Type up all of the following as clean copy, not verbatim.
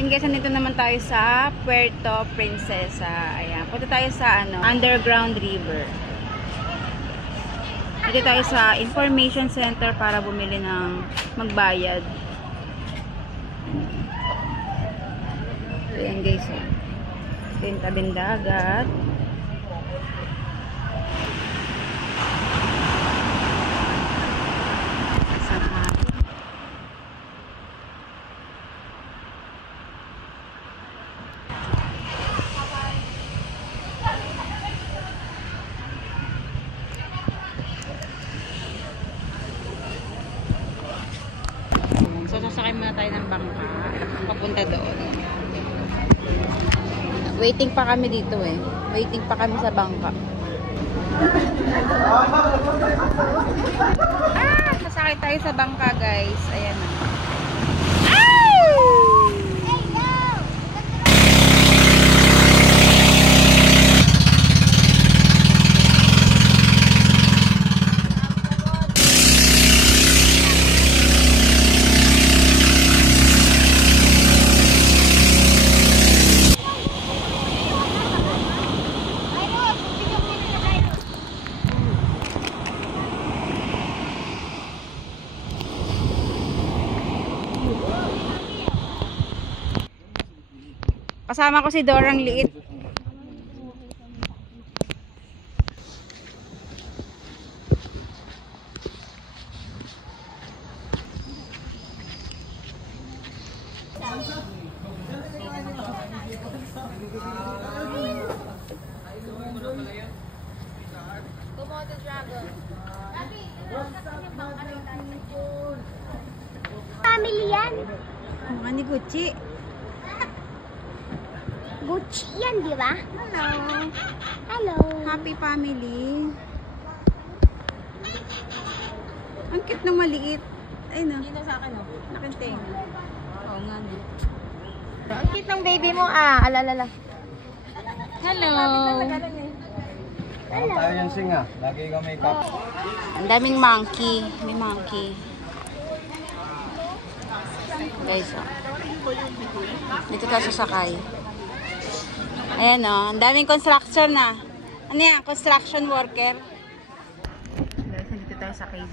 Ayan guys, nandito naman tayo sa Puerto Princesa. Ayan, punta tayo sa underground river. Dito tayo sa information center para bumili ng magbayad. Ayan guys, ito yung tabing dagat. So, sasakay muna tayo ng bangka papunta doon. Waiting pa kami dito eh. Waiting pa kami sa bangka. Sasakay tayo sa bangka guys. Ayan na. Kasama ko si Dorang liit. Family yan. Mga ni Gucci. Gucci yan, di ba? Hello. Hello. Happy family. Ang cute ng maliit. Ay no. Dito sa akin oh. Nakinting. Oo nga no. Ang cute ng baby mo ah. Alalala. Hello. Parang tayo yung singa. Lagi ka may cup. Ang daming monkey. May monkey. Guys, oh. Dito tayo sasakay. Ayan o, ang daming construction na. Ano yan? Construction worker. Guys, dito tayo sa cave.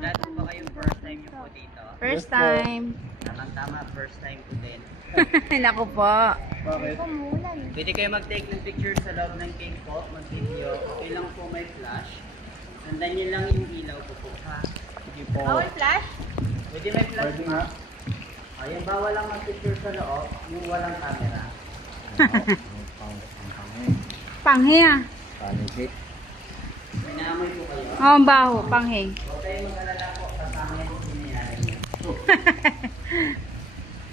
Lahat po ba kayong first time nyo po dito? First time. Tama, first time ko din. Naku po. Bakit? Pwede kayo mag-take ng picture sa loob ng cave po, mag-video. Okay lang po may flash. Sandan nyo lang yung ilaw ko po, ha? Sige po. flash? Pwede may flash Pwede ma. nga. Ayun, bawal lang mag-picture sa loob, yung walang camera. Panghe ah. Panikit. May naamoy po kayo. Oo, ang baho. Panghe. Huwag kayong mag-alala po, kasama yung sinayari nyo.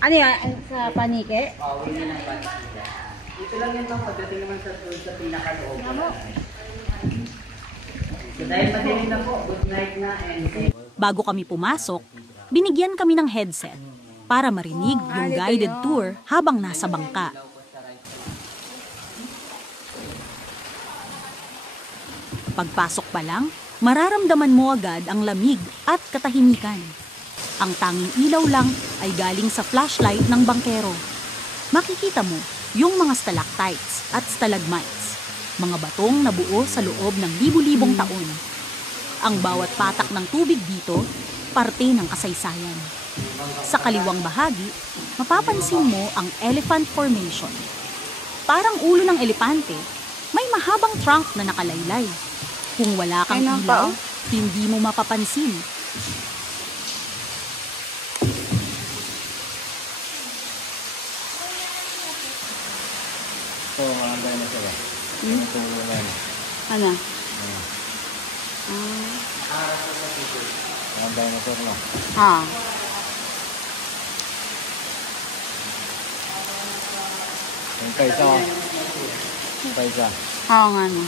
Ano yan? Sa panike? Pauwi nyo ng panisila. Dito lang yan lang, pagdating naman sa tool sa pinakaloob. So dahil madilim na po, good night na and Bago kami pumasok, binigyan kami ng headset para marinig yung guided tour habang nasa bangka. Pagpasok pa lang, mararamdaman mo agad ang lamig at katahimikan. Ang tanging ilaw lang ay galing sa flashlight ng bangkero. Makikita mo yung mga stalactites at stalagmites, mga batong nabuo sa loob ng libu-libong taon. Ang bawat patak ng tubig dito, parte ng kasaysayan. Sa kaliwang bahagi, mapapansin mo ang elephant formation. Parang ulo ng elepante, may mahabang trunk na nakalaylay. Kung wala kang Ayun ilaw, pa, oh. hindi mo mapapansin. Ito, ang dinosaur. Ito, Ano? ang dinosaur na. Ha? Yung kaisa. Kaisa. Oo nga no.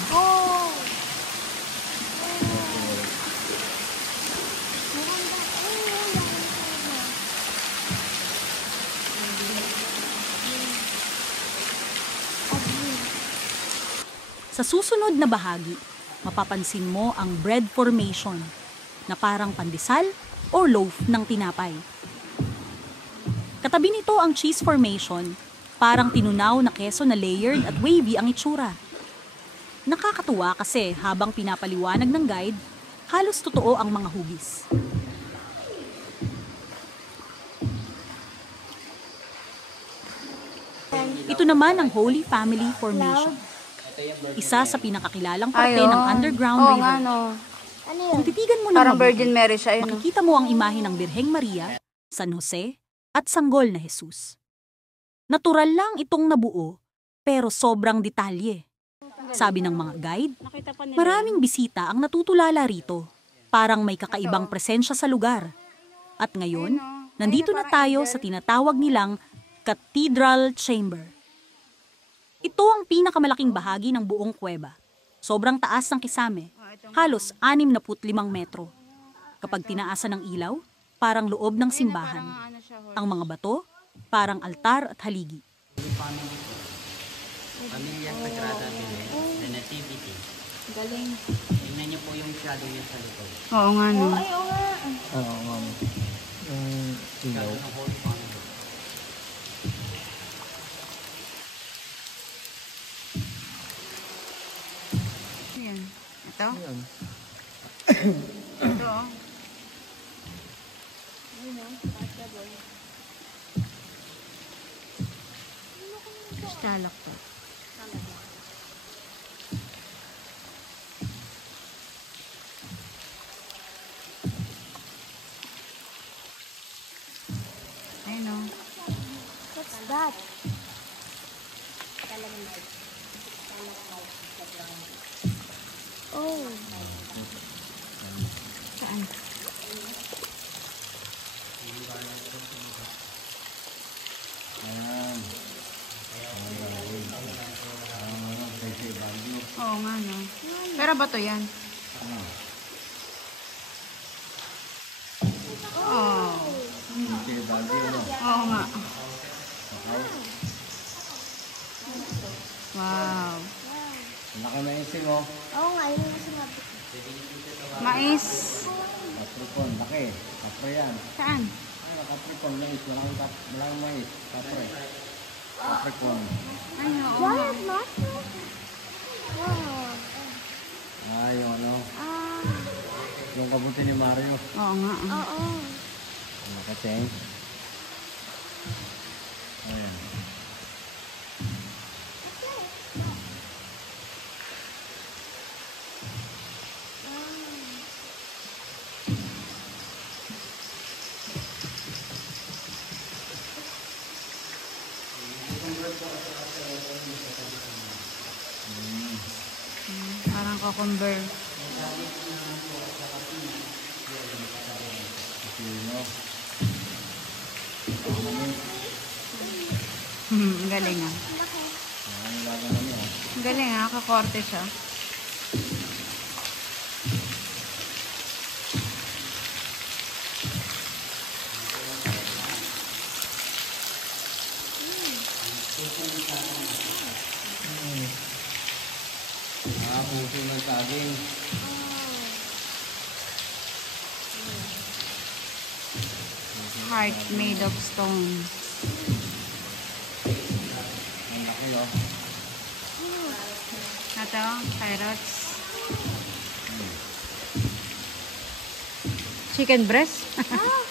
Sa susunod na bahagi, mapapansin mo ang bread formation na parang pandesal o loaf ng tinapay. Katabi nito ang cheese formation, parang tinunaw na keso na layered at wavy ang itsura. Nakakatuwa kasi habang pinapaliwanag ng guide, halos totoo ang mga hugis. Ito naman ang Holy Family Formation. Isa sa pinakakilalang parte Ayun. ng underground Oo river. nga, no. Ano Kung yun? titigan mo ng Parang mabuti, Virgin Mary siya, yun. No? makikita mo ang imahe ng Birheng Maria, San Jose, at Sanggol na Jesus. Natural lang itong nabuo, pero sobrang detalye. Sabi ng mga guide, Nakita pa nila. maraming bisita ang natutulala rito. Parang may kakaibang presensya sa lugar. At ngayon, nandito na tayo sa tinatawag nilang Cathedral Chamber. Ito ang pinakamalaking bahagi ng buong kuweba. Sobrang taas ng kisame, halos 65 metro. Kapag tinaasan ng ilaw, parang loob ng simbahan. Ang mga bato, parang altar at haligi. Pamilya Sagrada Belen, the Nativity. Galing. Tingnan niyo po yung shadow niya sa likod. Oo nga, no. Ay, oo nga. Oo, ma'am. Yung ilaw. Shadow ng Holy Family. Ayan. Ito? Ayan. Ito, oh. Stalactite. Ayun, oh. What's that? Oh. Saan? Ayan. Oo nga, no. Pero ba to yan? Oo. Kay Baguio, no? Oo nga. Wow. Laki na ising, oh. Oo nga, yun yung sinabi. Mais. Capricorn, laki. Kapre yan. Saan? Ay, Capricorn, mais. Walang mais. Kapre. Capricorn. Ano? What? Mushroom? Wow. Ay, yung ano. Ah, Yung kabuti ni Mario. Oo nga. oo. Ano kasi? Ayan. Parang cucumber. Sino? Ang galing ah. Ang laga na niya. Ang galing ah, kakorte siya. Puso ng saging. Heart made of stone. Ang laki, oh. Ito, carrots. Chicken breast. Ah,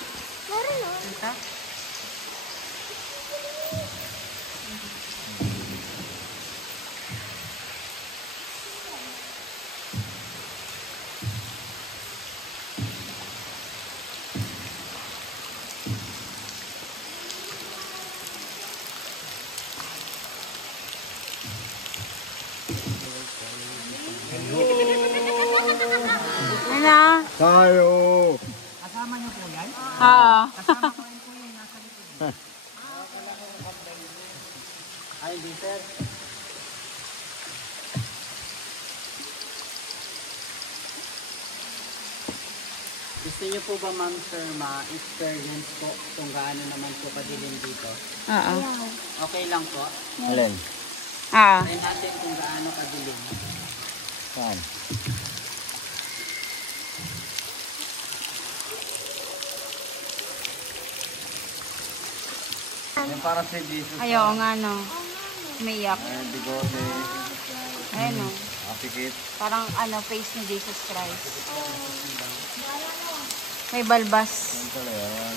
meron o. Ito. Ano? Tayo! Kasama niyo po yan? Oo. Ay, hindi sir. Gusto niyo po ba, ma'am sir, ma-experience po kung gaano naman po kadilim dito? Oo. Okay lang po. Alin? Oo. Try natin kung gaano kadilim. Saan? para si Jesus. Ayaw nga, no. Umiyak. Ay, bigote. Ayan, no. Apikit. Parang ano, face ni Jesus Christ. May balbas. Yan pala yan.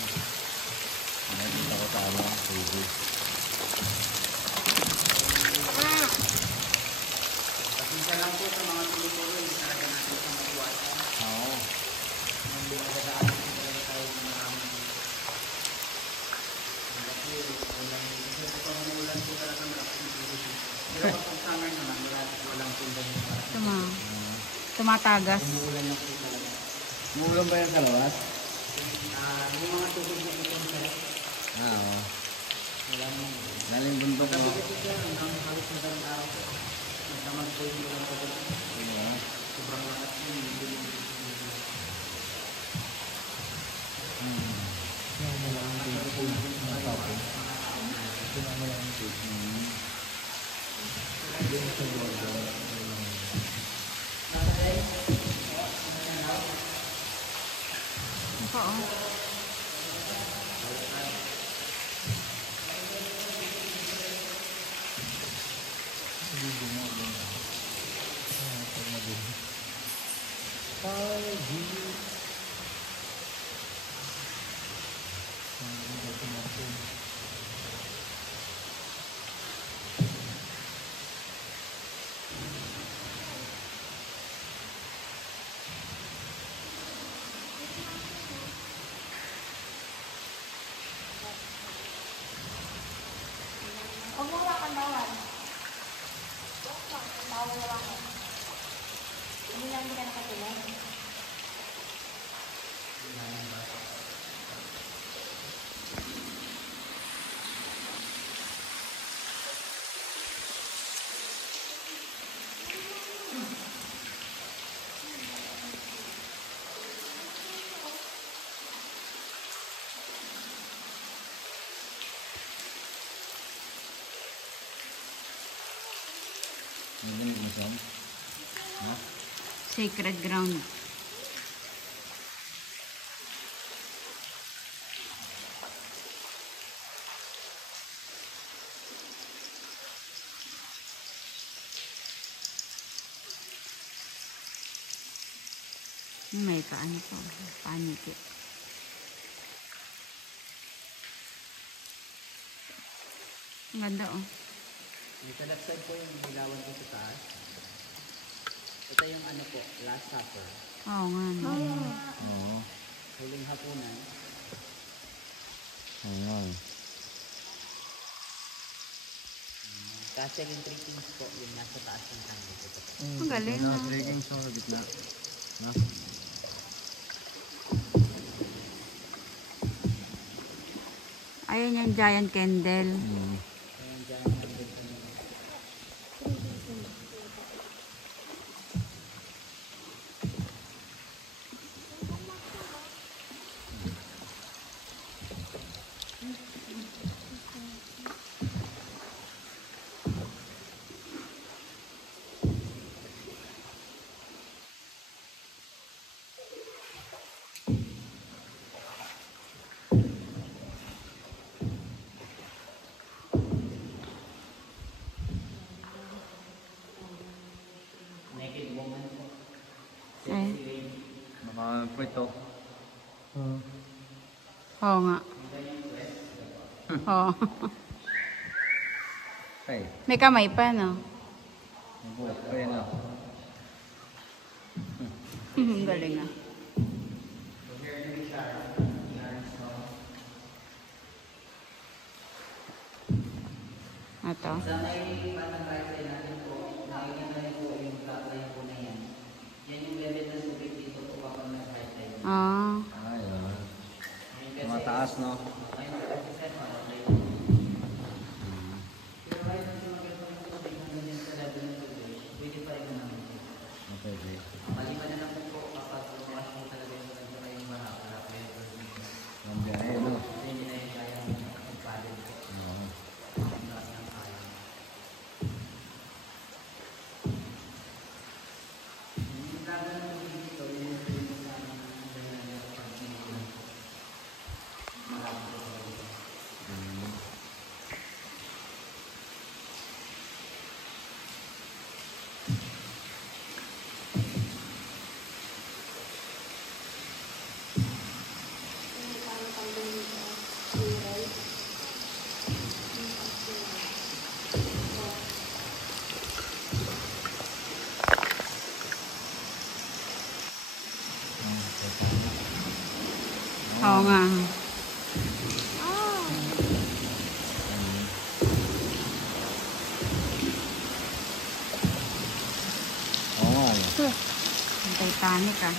Ay, dito ko sa ano. Baby. Pasensya lang po sa mga tinuturo, hindi talaga natin sa matiwasan. Oo. Hindi magdadaan po talaga tayo ng maraming dito. Kasi pangulan po talaga malakas ng dito. Pero kapag summer naman, walang pundan yung para. Tumatagas. Umuulan lang po talaga. Umuulan ba yan sa labas? Yung mga tubig na ito, Ah, oo. wala mo. Galing bundok mo. Kasi siya, hanggang halos na dalang araw po. Nagdamag po yung ulan ko. Diba? Sobrang lakas yun. Oo. Huwag mo wala kang bawal. Bawal wala ka. Hindi lang hindi ka nakatulog. Nadinig mo siya? Sacred ground. May paano po? Paniki. Ang ganda, oh. May sa left side po yung ilawan ko sa taas. Ito yung ano po, Last Supper. Oo nga, no. Oo. Huling hapunan. Ayan. Castle and Three Kings po, yung nasa taas ng tango. Ito po. Ang galing, Ano, no. breaking sa gitna. Na? Ayun yung giant candle. Hmm. Ayan dyan ang nandun po nila. Naked woman po. Ay. Naka-prito. Oo nga. Oo. Ay, May kamay pa, no? nabuhat pa yan ah. Ang galing, ah. Ito. Sa may panang right side natin po, nakikita niyo po yung black line po na yan. Yan yung level ng tubig dito po kapag nag-right side. Ah. Ayun. Mga taas, no? Ayun po kasi sir, parang right. Pero kahit na sumagal po yung tubig hanggang dyan sa level ng tubig, pwede pa rin naman po. Okay, okay. Maliban na lang po kapag lumakas po talaga yung nagkara yung baha para po yung tubig. Ang biyahe, no? Kasi hindi na yung kaya magpalit po. Oo. Ang lakas ng kaya. Yung laga ng tubig dito, yun yung tubig sa ganyan pag sinukulan po. Marami po sa dito. Oo nga. Oo. Ang Titanic ah.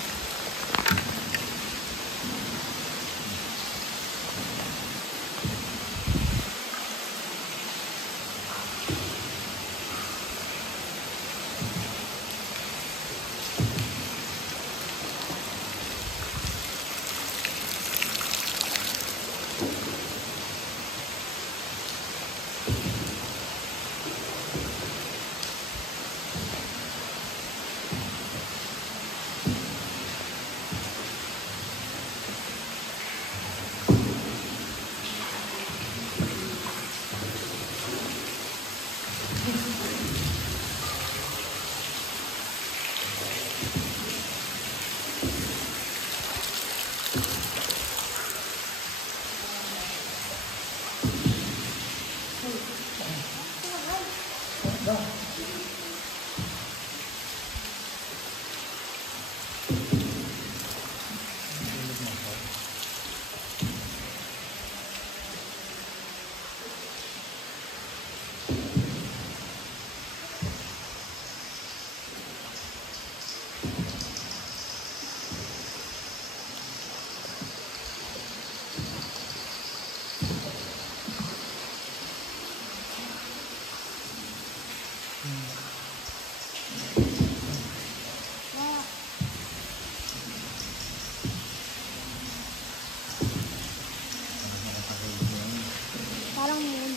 Parang moon.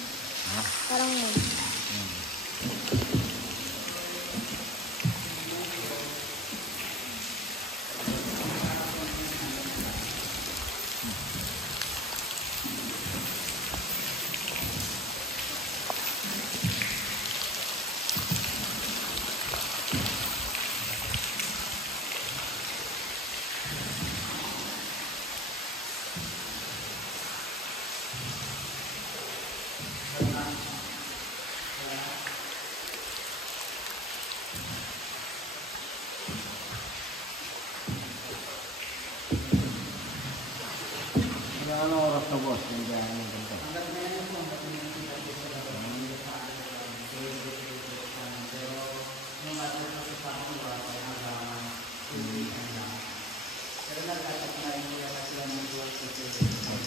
Parang moon. Anong oras na boss? Nandiyan yung ganito.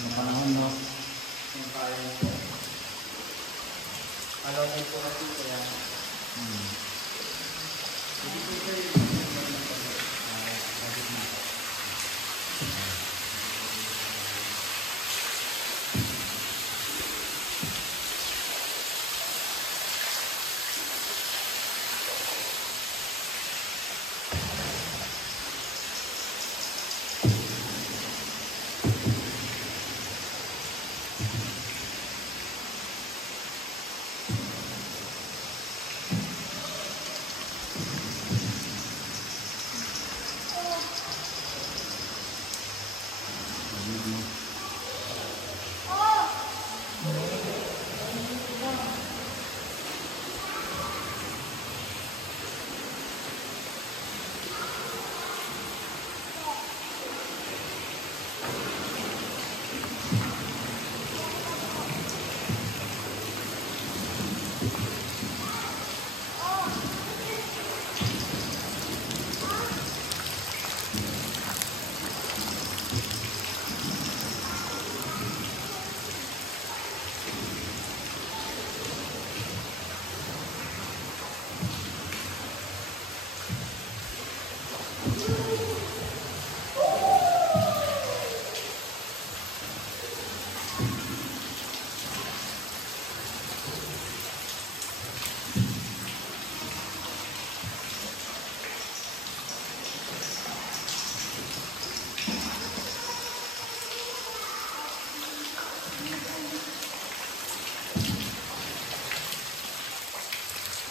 Sa panahon, no? Alaw po kasi kaya.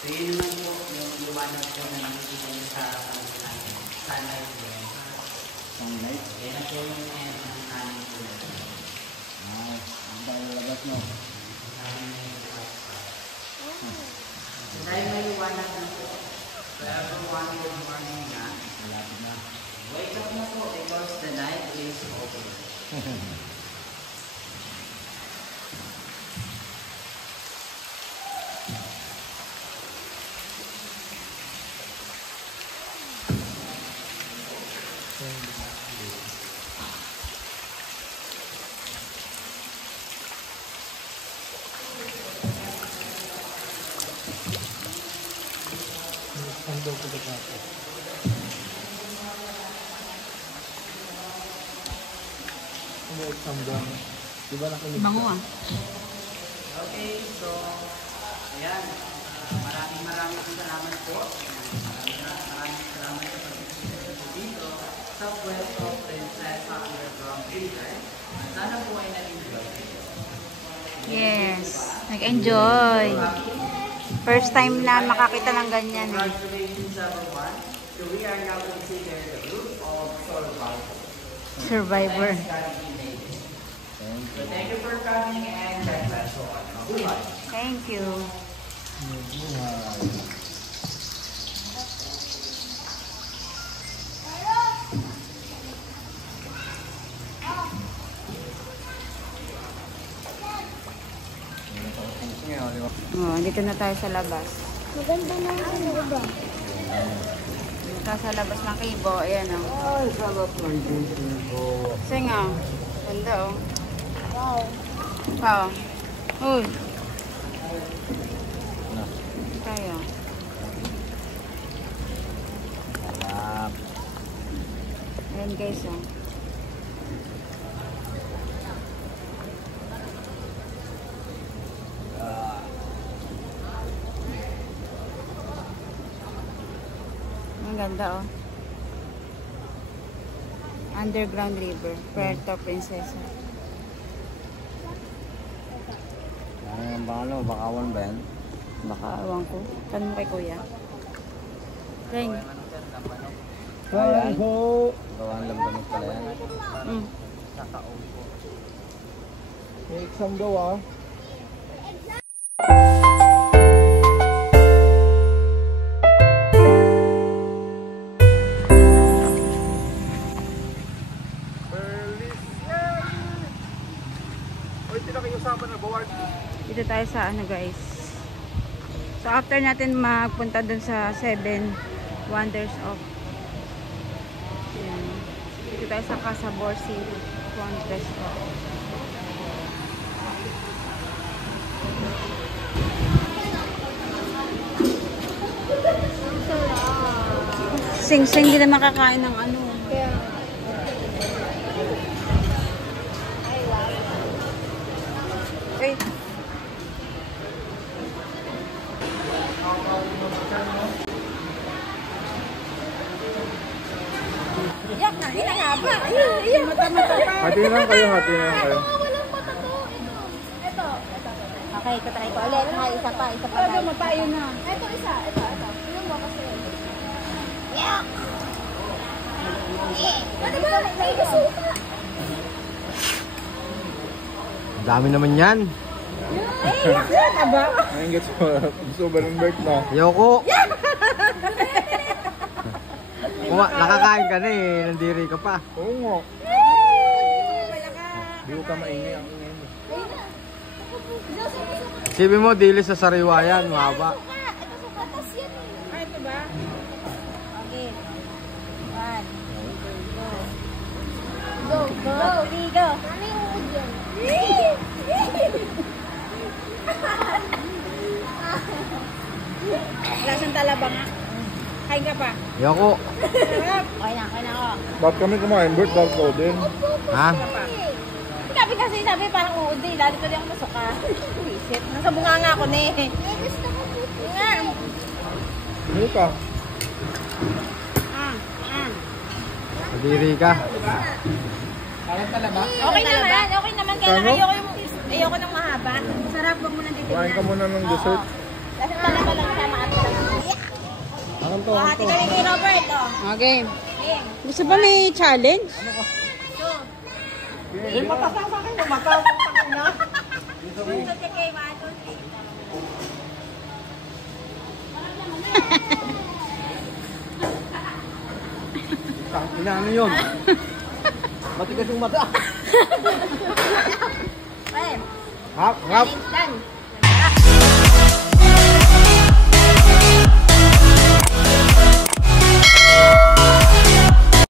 So yun naman po yung liwanag po na nakikita niyo sa harapan natin. Sunlight po yan. Sunlight? Yan na po yung ngayon ng kanin po yan. Ang tayo lalabas, no? So dahil may liwanag na po, so everyone, good morning na. Malapit na. Wake up na po because the night is over. Bango ah. Okay, so, ayan. Maraming salamat po. Maraming salamat sa pag-ibig dito sa Puerto Princesa Underground Freezer. Sana po ay na-enjoy. Yes. Nag-enjoy. First time na makakita ng ganyan eh. Congratulations everyone. So we are now considered the group of survivors. Survivor. So thank you for coming and God bless you all. Mabuhay. Thank you. Oh, dito na tayo sa labas. Maganda na ano ba? Dito sa labas ng Kibo. Ayan o. Ay, sarap ng Kibo. Sing o. Ganda o. Wow. Wow. Uy. Ano? Tayo. Sarap. Ayan guys o. Ang ganda oh. Underground River, Puerto Princesa. Ano yung bangalo? Bakawan ba yan? Baka awan ko. Tanong kay kuya. Ring. Ayan. Gawan lambanot pala yan. Mm. May exam daw ah. Dito tayo sa ano guys. So after natin magpunta dun sa 7 Wonders of Ayan. Dito tayo sa Casa Borsi Wonders of Sing-sing, hindi na makakain ng ano. Okay. Yak na, hindi nga ba? Ayun, mata-mata pa. Hati na lang kayo, hati na lang kayo. Walang mata to. Ito. Okay, tatry ko ulit. Ha, isa pa na. Matayo na. Ito isa. Ito. Sino mo kasi? Yak! Ano ba? Ay, kasuka. Ang dami naman yan. Ay, yak na ba? Ayun, gusto ba ng bird mo? Ayoko. Nakakain ka na eh, nandiri ka pa. Oo nga. Di ko ka maingay ang ingay mo. Sabi mo, dili sa sariwa yan, mahaba. Ito suka, tas yan eh. Ito ba? Okay. 1, 2, go. Go, 3, go. Ano yung uod yan? Lasang talaba nga. Kain ka pa. Ayoko. Okay na ako. Ba't kami kumain, bird? Ba't ko din? Ha? Sabi kasi, parang uod eh. Lalo ko din ako masuka. Visit. Nasa bunga nga ako na eh. Ay, gusto ko puti. Nga. Hindi ka. Nandiri ka. Okay naman. Kaya lang ayoko ng mahaba. Sarap, wag mo nang titignan. Kumain ka muna ng dessert. Kasi talaga lang siya maatilang. Anong to? Hati kami kay Robert, oh. Okay. Gusto ba may challenge? Eh, matasak sa akin. Matasak sa akin na. Ano yun? Matigas yung mata. Well, Hap, hap. it's done.